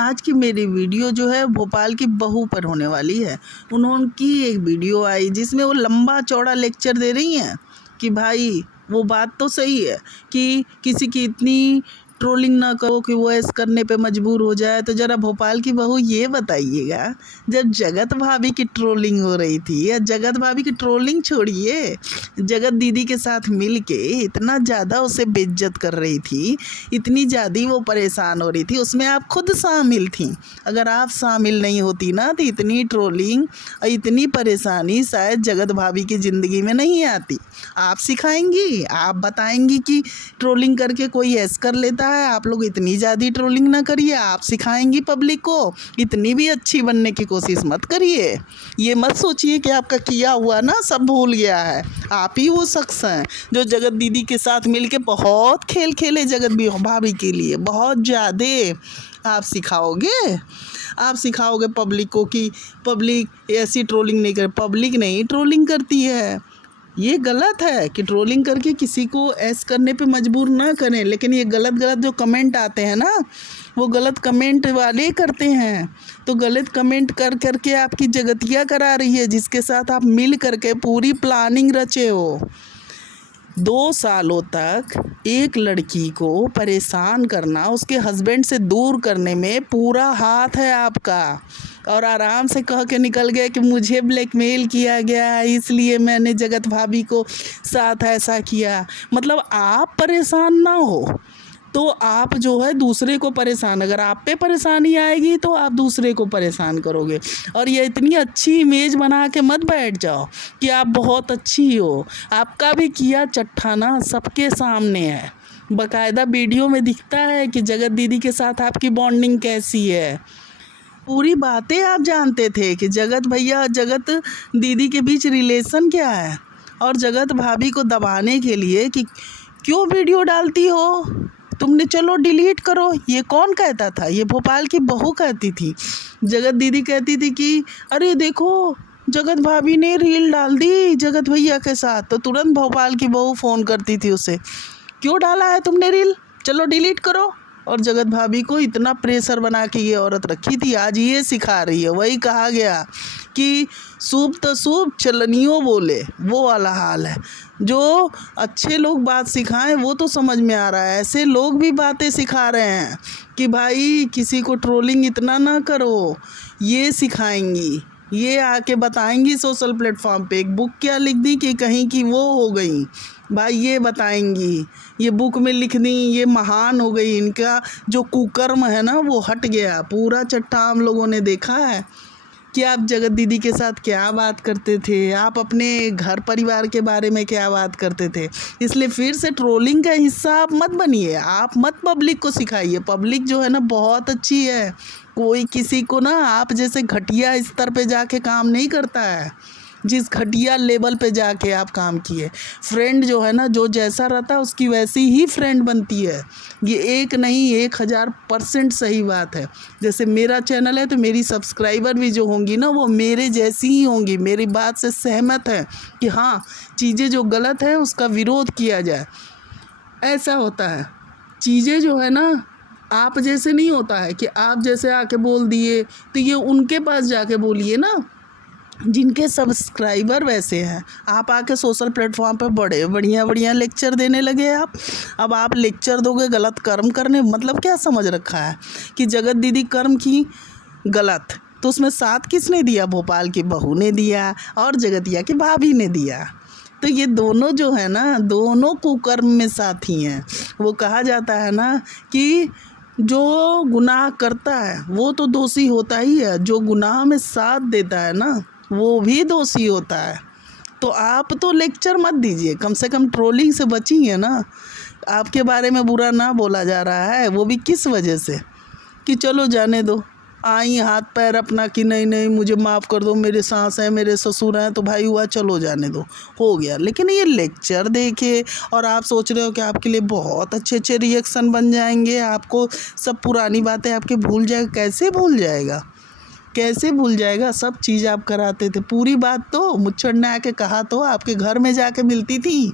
आज की मेरी वीडियो जो है भोपाल की बहू पर होने वाली है। उन्होंने एक वीडियो आई जिसमें वो लंबा चौड़ा लेक्चर दे रही हैं कि भाई वो बात तो सही है कि किसी की इतनी ट्रोलिंग ना करो कि वो ऐसे करने पे मजबूर हो जाए। तो ज़रा भोपाल की बहू ये बताइएगा, जब जगत भाभी की ट्रोलिंग हो रही थी, या जगत भाभी की ट्रोलिंग छोड़िए, जगत दीदी के साथ मिल के इतना ज़्यादा उसे बेइज्जत कर रही थी, इतनी ज़्यादा वो परेशान हो रही थी, उसमें आप खुद शामिल थी। अगर आप शामिल नहीं होती ना तो इतनी ट्रोलिंग और इतनी परेशानी शायद जगत भाभी की ज़िंदगी में नहीं आती। आप सिखाएंगी, आप बताएंगी कि ट्रोलिंग करके कोई ऐस कर लेता है, आप लोग इतनी ज़्यादा ट्रोलिंग ना करिए। आप सिखाएंगी पब्लिक को, इतनी भी अच्छी बनने की कोशिश मत करिए। ये मत सोचिए कि आपका किया हुआ ना सब भूल गया है। आप ही वो शख्स हैं जो जगत दीदी के साथ मिलके बहुत खेल खेले जगत भाभी के लिए, बहुत ज़्यादा। आप सिखाओगे पब्लिक को कि पब्लिक ऐसी ट्रोलिंग नहीं करे। पब्लिक नहीं ट्रोलिंग करती है, ये गलत है कि ट्रोलिंग करके किसी को ऐस करने पे मजबूर ना करें। लेकिन ये गलत जो कमेंट आते हैं ना, वो गलत कमेंट वाले करते हैं। तो गलत कमेंट कर करके आपकी जगतिया करा रही है, जिसके साथ आप मिल करके पूरी प्लानिंग रचे हो। 2 सालों तक एक लड़की को परेशान करना, उसके हस्बैंड से दूर करने में पूरा हाथ है आपका, और आराम से कह के निकल गए कि मुझे ब्लैकमेल किया गया इसलिए मैंने जगत भाभी को साथ ऐसा किया। मतलब आप परेशान ना हो तो आप जो है दूसरे को परेशान, अगर आप पे परेशानी आएगी तो आप दूसरे को परेशान करोगे। और ये इतनी अच्छी इमेज बना के मत बैठ जाओ कि आप बहुत अच्छी हो। आपका भी किया चट्टाना सबके सामने है, बाकायदा वीडियो में दिखता है कि जगत दीदी के साथ आपकी बॉन्डिंग कैसी है। पूरी बातें आप जानते थे कि जगत भैया जगत दीदी के बीच रिलेशन क्या है, और जगत भाभी को दबाने के लिए कि क्यों वीडियो डालती हो तुमने, चलो डिलीट करो। ये कौन कहता था? ये भोपाल की बहू कहती थी। जगत दीदी कहती थी कि अरे देखो जगत भाभी ने रील डाल दी जगत भैया के साथ, तो तुरंत भोपाल की बहू फ़ोन करती थी उसे, क्यों डाला है तुमने रील, चलो डिलीट करो। और जगत भाभी को इतना प्रेशर बना के ये औरत रखी थी, आज ये सिखा रही है। वही कहा गया कि सूप तो सूप चलनियों बोले, वो वाला हाल है। जो अच्छे लोग बात सिखाएं वो तो समझ में आ रहा है, ऐसे लोग भी बातें सिखा रहे हैं कि भाई किसी को ट्रोलिंग इतना ना करो। ये सिखाएंगी, ये आके बताएंगी सोशल प्लेटफॉर्म पे। एक बुक क्या लिख दी कि कहीं की वो हो गई, भाई ये बताएंगी, ये बुक में लिख दी, ये महान हो गई। इनका जो कुकर्म है ना वो हट गया पूरा। चट्टा हम लोगों ने देखा है कि आप जगत दीदी के साथ क्या बात करते थे, आप अपने घर परिवार के बारे में क्या बात करते थे। इसलिए फिर से ट्रोलिंग का हिस्सा आप मत बनिए, आप मत पब्लिक को सिखाइए। पब्लिक जो है ना बहुत अच्छी है, कोई किसी को ना आप जैसे घटिया स्तर पे जाके काम नहीं करता है, जिस घटिया लेवल पे जाके आप काम किए। फ्रेंड जो है ना, जो जैसा रहता है उसकी वैसी ही फ्रेंड बनती है। ये एक नहीं 1000% सही बात है। जैसे मेरा चैनल है तो मेरी सब्सक्राइबर भी जो होंगी ना वो मेरे जैसी ही होंगी, मेरी बात से सहमत है कि हाँ चीज़ें जो गलत है उसका विरोध किया जाए। ऐसा होता है, चीज़ें जो है ना आप जैसे नहीं होता है कि आप जैसे आके बोल दिए, तो ये उनके पास जाके बोलिए ना जिनके सब्सक्राइबर वैसे हैं। आप आके सोशल प्लेटफॉर्म पे बड़े बढ़िया लेक्चर देने लगे आप। अब आप लेक्चर दोगे गलत कर्म करने, मतलब क्या समझ रखा है कि जगत दीदी कर्म की गलत, तो उसमें साथ किसने दिया? भोपाल की बहू ने दिया और जगतिया की भाभी ने दिया। तो ये दोनों जो है ना, दोनों कुकर्म में साथी हैं। वो कहा जाता है ना कि जो गुनाह करता है वो तो दोषी होता ही है, जो गुनाह में साथ देता है ना वो भी दोषी होता है। तो आप तो लेक्चर मत दीजिए, कम से कम ट्रोलिंग से बची है ना। आपके बारे में बुरा ना बोला जा रहा है, वो भी किस वजह से कि चलो जाने दो, आई हाथ पैर अपना कि नहीं मुझे माफ़ कर दो, मेरे सास हैं मेरे ससुर हैं तो भाई हुआ चलो जाने दो, हो गया। लेकिन ये लेक्चर देखे और आप सोच रहे हो कि आपके लिए बहुत अच्छे रिएक्शन बन जाएंगे, आपको सब पुरानी बातें आपके भूल जाएगा। कैसे भूल जाएगा? सब चीज़ आप कराते थे। पूरी बात तो मुच्छड़ ने आके कहा तो आपके घर में जाके मिलती थी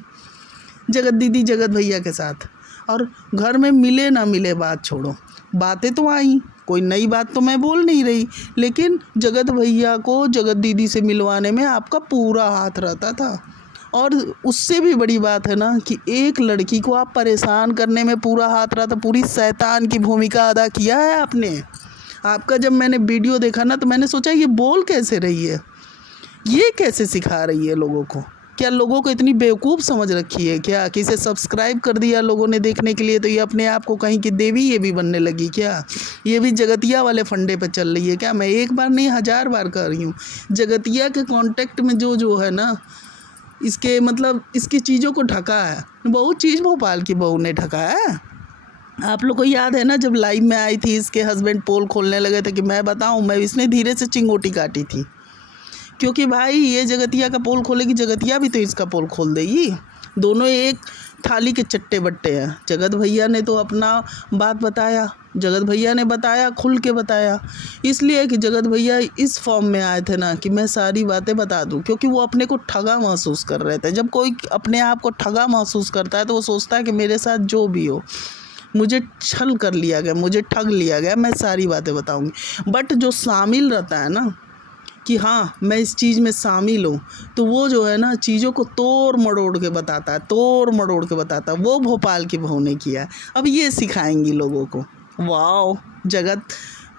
जगत दीदी जगत भैया के साथ, और घर में मिले ना मिले बात छोड़ो, बातें तो आई, कोई नई बात तो मैं बोल नहीं रही, लेकिन जगत भैया को जगत दीदी से मिलवाने में आपका पूरा हाथ रहता था। और उससे भी बड़ी बात है ना कि एक लड़की को आप परेशान करने में पूरा हाथ रहा था, पूरी शैतान की भूमिका अदा किया है आपने। आपका जब मैंने वीडियो देखा ना तो मैंने सोचा ये बोल कैसे रही है, ये कैसे सिखा रही है लोगों को। क्या लोगों को इतनी बेवकूफ़ समझ रखी है क्या कि इसे सब्सक्राइब कर दिया लोगों ने देखने के लिए तो ये अपने आप को कहीं की देवी ये भी बनने लगी क्या? ये भी जगतिया वाले फंडे पे चल रही है क्या? मैं एक बार नहीं 1000 बार कह रही हूँ, जगतिया के कांटेक्ट में जो है ना, इसके मतलब इसकी चीज़ों को ढका है, बहुत चीज़ भोपाल की बहू ने ढका है। आप लोग को याद है ना जब लाइव में आई थी, इसके हस्बैंड पोल खोलने लगे थे कि मैं बताऊं, मैं इसने धीरे से चिंगोटी काटी थी, क्योंकि भाई ये जगतिया का पोल खोलेगी, जगतिया भी तो इसका पोल खोल देगी। दोनों एक थाली के चट्टे बट्टे हैं। जगत भैया ने तो अपना बात बताया, जगत भैया ने बताया, खुल के बताया, इसलिए कि जगत भैया इस फॉर्म में आए थे ना कि मैं सारी बातें बता दूं, क्योंकि वो अपने को ठगा महसूस कर रहे थे। जब कोई अपने आप को ठगा महसूस करता है तो वो सोचता है कि मेरे साथ जो भी हो, मुझे छल कर लिया गया, मुझे ठग लिया गया, मैं सारी बातें बताऊंगी। बट जो शामिल रहता है ना कि हाँ मैं इस चीज़ में शामिल हूँ, तो वो जो है ना चीज़ों को तोड़ मरोड़ के बताता है, तोड़ मरोड़ के बताता है। वो भोपाल की बहू ने किया है, अब ये सिखाएंगी लोगों को। वाओ, जगत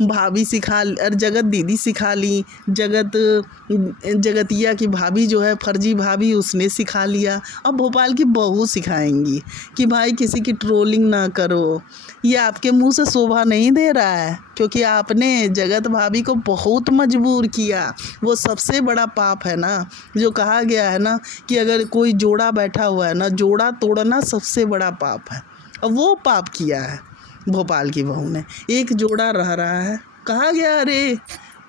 भाभी सिखा और जगत दीदी सिखा ली, जगतिया की भाभी जो है फर्जी भाभी उसने सिखा लिया, अब भोपाल की बहू सिखाएंगी कि भाई किसी की ट्रोलिंग ना करो। ये आपके मुंह से शोभा नहीं दे रहा है, क्योंकि आपने जगत भाभी को बहुत मजबूर किया। वो सबसे बड़ा पाप है ना, जो कहा गया है ना कि अगर कोई जोड़ा बैठा हुआ है ना, जोड़ा तोड़ना सबसे बड़ा पाप है, और वो पाप किया है भोपाल की बहू ने। एक जोड़ा रह रहा है, कहा गया अरे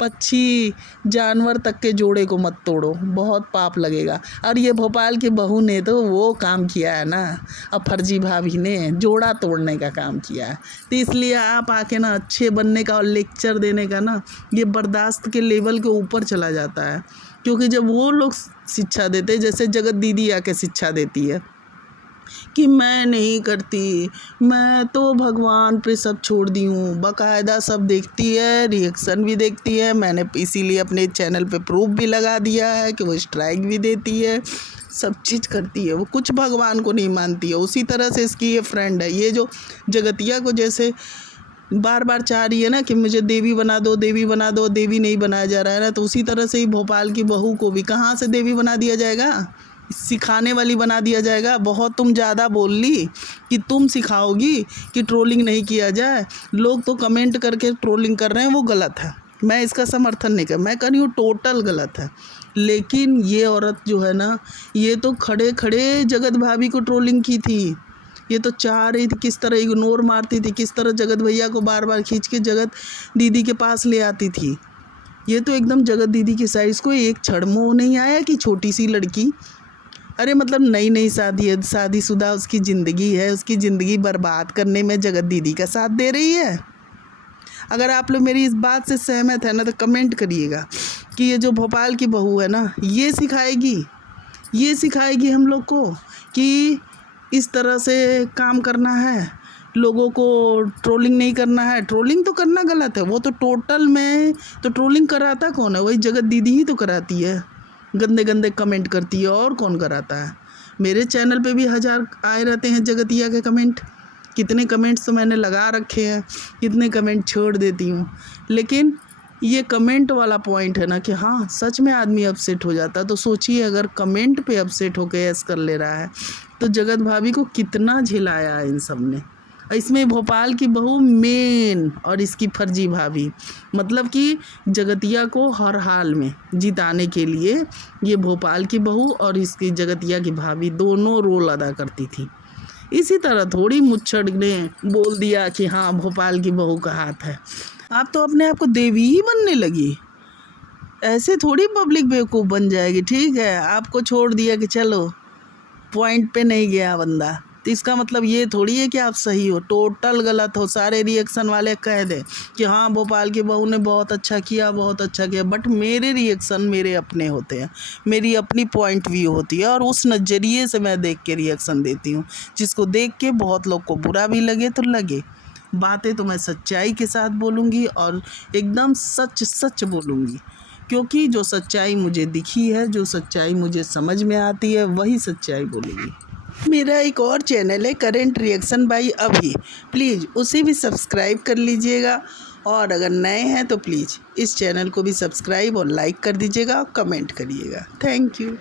पक्षी जानवर तक के जोड़े को मत तोड़ो, बहुत पाप लगेगा। और ये भोपाल की बहू ने तो वो काम किया है ना, अब फर्जी भाभी ने जोड़ा तोड़ने का काम किया है। तो इसलिए आप आके ना अच्छे बनने का और लेक्चर देने का ना, ये बर्दाश्त के लेवल के ऊपर चला जाता है। क्योंकि जब वो लोग शिक्षा देते, जैसे जगत दीदी आके शिक्षा देती है कि मैं नहीं करती, मैं तो भगवान पे सब छोड़ दी हूँ, बाकायदा सब देखती है, रिएक्शन भी देखती है। मैंने इसीलिए अपने चैनल पे प्रूफ भी लगा दिया है कि वो स्ट्राइक भी देती है, सब चीज़ करती है। वो कुछ भगवान को नहीं मानती है। उसी तरह से इसकी ये फ्रेंड है, ये जो जगतिया को जैसे बार बार चाह रही है ना कि मुझे देवी बना दो, देवी बना दो, देवी नहीं बनाया जा रहा है ना, तो उसी तरह से ही भोपाल की बहू को भी कहाँ से देवी बना दिया जाएगा, सिखाने वाली बना दिया जाएगा। बहुत तुम ज़्यादा बोल ली कि तुम सिखाओगी कि ट्रोलिंग नहीं किया जाए। लोग तो कमेंट करके ट्रोलिंग कर रहे हैं, वो गलत है, मैं इसका समर्थन नहीं कर, मैं कह रही हूँ टोटल गलत है। लेकिन ये औरत जो है ना, ये तो खड़े खड़े जगत भाभी को ट्रोलिंग की थी। ये तो चाह रही थी किस तरह इग्नोर मारती थी, किस तरह जगत भैया को बार बार खींच के जगत दीदी के पास ले आती थी। ये तो एकदम जगत दीदी की साइज़ को एक क्षण मोह नहीं आया कि छोटी सी लड़की, अरे मतलब नई नई शादी है, शादीशुदा उसकी ज़िंदगी है, उसकी ज़िंदगी बर्बाद करने में जगत दीदी का साथ दे रही है। अगर आप लोग मेरी इस बात से सहमत है ना तो कमेंट करिएगा कि ये जो भोपाल की बहू है ना, ये सिखाएगी हम लोग को कि इस तरह से काम करना है, लोगों को ट्रोलिंग नहीं करना है। ट्रोलिंग तो करना गलत है, वो तो टोटल में तो ट्रोलिंग कराता कौन है, वही जगत दीदी ही तो कराती है, गंदे गंदे कमेंट करती है, और कौन कराता है। मेरे चैनल पे भी 1000 आए रहते हैं जगतिया के कमेंट, कितने कमेंट्स तो मैंने लगा रखे हैं, कितने कमेंट छोड़ देती हूँ। लेकिन ये कमेंट वाला पॉइंट है ना कि हाँ सच में आदमी अपसेट हो जाता है। तो सोचिए अगर कमेंट पे अपसेट होकर ऐस कर ले रहा है तो जगत भाभी को कितना झिलाया है इन सब ने। इसमें भोपाल की बहू मेन और इसकी फर्जी भाभी, मतलब कि जगतिया को हर हाल में जिताने के लिए ये भोपाल की बहू और इसकी जगतिया की भाभी दोनों रोल अदा करती थी। इसी तरह थोड़ी मुच्छड़ ने बोल दिया कि हाँ भोपाल की बहू का हाथ है। आप तो अपने आप को देवी ही बनने लगी, ऐसे थोड़ी पब्लिक बेवकूफ़ बन जाएगी। ठीक है, आपको छोड़ दिया कि चलो पॉइंट पे नहीं गया बंदा, तो इसका मतलब ये थोड़ी है कि आप सही हो, टोटल गलत हो। सारे रिएक्शन वाले कह दे कि हाँ भोपाल की बहू ने बहुत अच्छा किया, बहुत अच्छा किया, बट मेरे रिएक्शन मेरे अपने होते हैं, मेरी अपनी पॉइंट व्यू होती है और उस नज़रिए से मैं देख के रिएक्शन देती हूँ, जिसको देख के बहुत लोग को बुरा भी लगे तो लगे। बातें तो मैं सच्चाई के साथ बोलूँगी और एकदम सच सच बोलूँगी, क्योंकि जो सच्चाई मुझे दिखी है, जो सच्चाई मुझे समझ में आती है, वही सच्चाई बोलूँगी। मेरा एक और चैनल है करंट रिएक्शन बाय अभी, प्लीज़ उसे भी सब्सक्राइब कर लीजिएगा। और अगर नए हैं तो प्लीज़ इस चैनल को भी सब्सक्राइब और लाइक कर दीजिएगा और कमेंट करिएगा। Thank you.